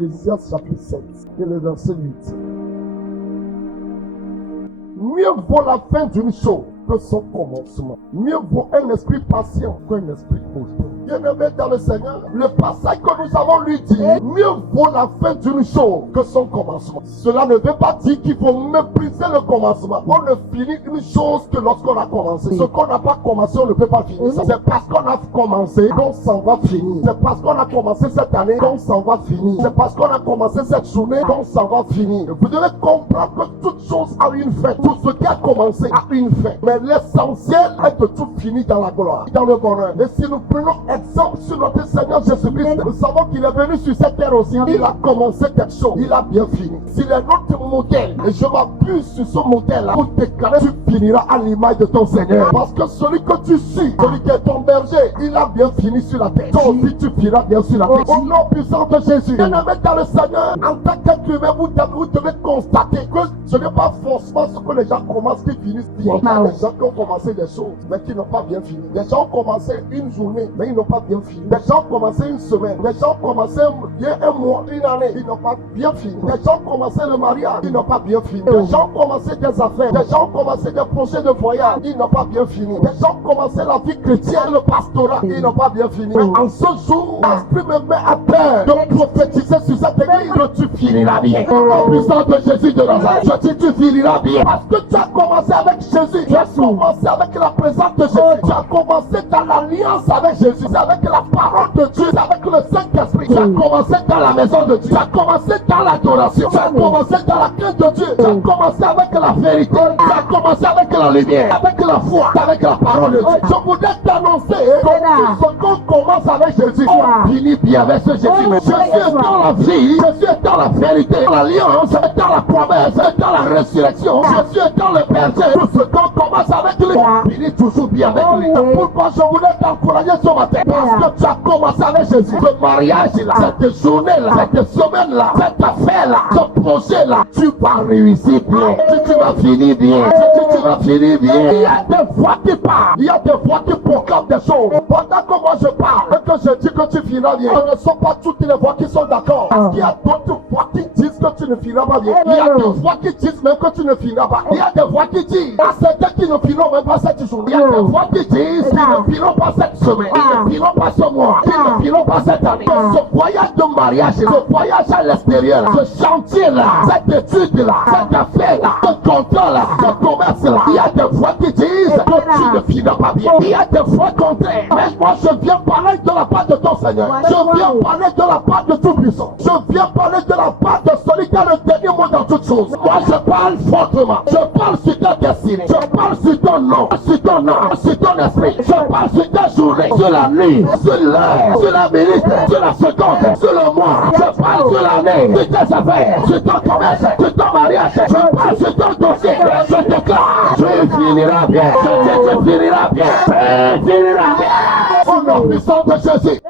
Ecclésiaste chapitre 7 et le verset 8. Mieux vaut la fin d'une chose que son commencement. Mieux vaut un esprit patient qu'un esprit mauvais. Bien-aimé dans le Seigneur, le passage que nous avons lu dit, mieux vaut la fin d'une chose que son commencement. Cela ne veut pas dire qu'il faut mépriser le commencement. On ne finit une chose que lorsqu'on a commencé. Ce qu'on n'a pas commencé, on ne peut pas finir. C'est parce qu'on a commencé qu'on s'en va finir. C'est parce qu'on a commencé cette année qu'on s'en va finir. C'est parce qu'on a commencé cette journée qu'on s'en va finir. Vous devez comprendre que toute chose a une fin. Tout ce qui a commencé a une fin. Mais l'essentiel est de tout finir dans la gloire, dans le bonheur. Et si nous prenons exemple sur notre Seigneur Jésus-Christ, nous savons qu'il est venu sur cette terre aussi. Il a commencé quelque chose, il a bien fini. S'il est notre modèle, et je m'appuie sur ce modèle-là pour déclarer, tu finiras à l'image de ton Seigneur. Parce que celui que tu suis, celui qui est ton berger, il a bien fini sur la terre. Toi aussi tu finiras bien sur la terre. Au nom puissant de Jésus, bien-aimé dans le Seigneur, en tant qu'être humain, vous devez constater que ce n'est pas forcément ce que les gens commencent qui finissent bien. Il y a des gens qui ont commencé des choses, mais qui n'ont pas bien fini. Des gens ont commencé une journée, mais ils n'ont pas bien fini. Des gens ont commencé une semaine, des gens ont commencé un mois, une année, ils n'ont pas bien fini. Des gens ont commencé le mariage, ils n'ont pas bien fini. Des gens ont commencé des affaires, des gens ont commencé des projets de voyage, ils n'ont pas bien fini. Des gens ont commencé la vie chrétienne, le pastorat, ils n'ont pas bien fini. Mais en ce jour, l'esprit me met à terre de prophétiser sur cette église que tu finiras bien. En puissance de Jésus de Nazareth, je dis tu finiras bien. Parce que tu as commencé avec Jésus, tu as commencé avec la présence de Jésus, tu as commencé dans l'alliance avec Jésus, c'est avec la parole de Dieu, c'est avec le Saint-Esprit. Tu as commencé dans la maison de Dieu, tu as commencé dans l'adoration, tu as commencé dans la crainte de Dieu, tu as commencé avec la vérité, tu as commencé avec la lumière, avec la foi, avec la parole de Dieu. Je voudrais t'annoncer que ce qu'on commence avec Jésus, on finit bien avec ce Jésus. Jésus est dans la vie, Jésus est dans la vérité, dans l'alliance, dans la promesse, dans la résurrection. Jésus est dans le berger. Tout ce qu'on commence avec lui, on finit toujours bien avec lui. Pourquoi je voulais t'encourager ce matin? Parce que tu as commencé avec Jésus. Ce mariage-là, cette journée-là, cette semaine-là, cette affaire-là, ce projet-là, tu vas réussir bien. Tu vas finir bien. Tu vas finir bien. Il y a des voix qui parlent. Il y a des voix qui proclament des choses. Pendant que moi je parle, et que je dis que tu finiras bien, ce ne sont pas toutes les voix qui sont d'accord. Parce qu'il y a d'autres voix qui disent que tu ne finiras pas bien. Il y a des voix qui disent même que tu ne finiras pas. Il y a des voix qui disent à certains qui ne finiront même pas cette journée. Il y a des voix qui disent qu'ils ne finiront pas cette semaine. Ils ne finiront pas ce mois. Ils ne finiront pas cette année. Ce voyage de mariage, ce voyage à l'extérieur, ce chantier-là, cette étude-là, cette affaire-là, ce contrat-là, ce commerce-là, il y a des voix qui disent que tu ne finiras pas bien. Il y a des voix contraires. Mais moi, je viens parler de la part de ton Seigneur. Je viens parler de la part de tout puissant. Je viens parler de la part de celui qui a le dernier mot dans toutes choses. Moi, je parle fortement. Je parle sur ta destinée. Je parle sur ton nom, sur ton âme, sur ton esprit. Je parle sur ta journée, sur la nuit, sur l'heure, sur la minute, sur la seconde, sur le mois. Je parle sur l'année, sur tes affaires, sur ton commerce, sur ton mariage. Je parle sur ton dossier. Je déclare, tu finiras bien. Je dis, tu finiras bien. Tu finiras bien. Au nom puissant de Jésus.